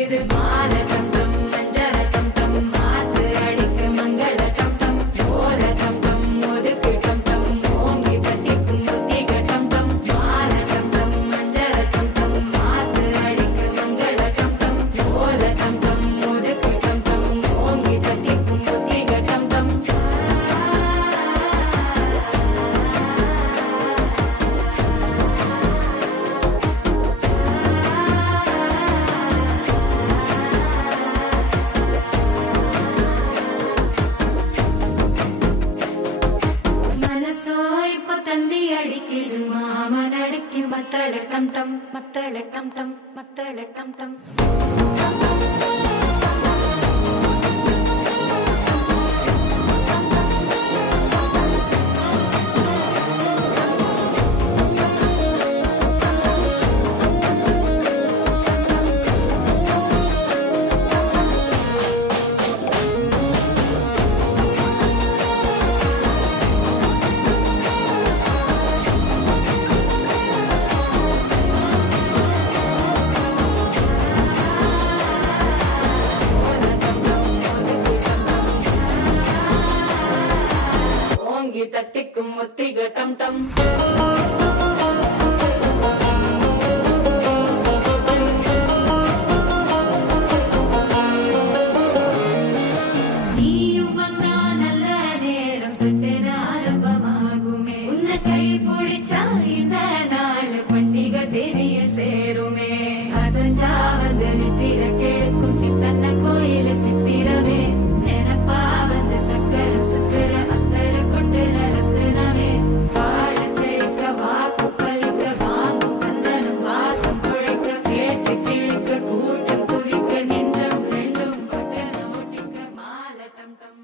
அடிக்குது மால டம் டம் மஞ்சள டம் டம் மாத்து அடிக்க மங்கள டம் டம் ஓல டம் டம் ஒதுக்கு டம் டம் ஓங்கி தட்டிக்கும் முத்திக டம் டம் மால டம் டம் மஞ்சள டம் டம் மாத்து அடிக்க மங்கள டம் டம் ஓல டம் டம் ஒதுக்கு டம் டம் ஓங்கி தட்டிக்கும் முத்திக டம் டம் தந்தி அடிக்குது மாமன் அடிக்கு மத்தள டம் டம் மத்தள டம் டம் மத்தள டம் டம் தட்டிக்கும் முத்திக டம் டம் நீயும் வந்தா நல்ல நேரம் சட்டென ஆரம்பமாகுமே உன்னை கை பிடிச்சா இந்த நாள் பண்டிகை தெரிய சேருமே அசஞ்சா வந்து நித்திர கெடுக்கும் சித்தன்ன கோயில சித்திரமே நினைப்பா வந்து சக்கர சுக்கர டம் டம்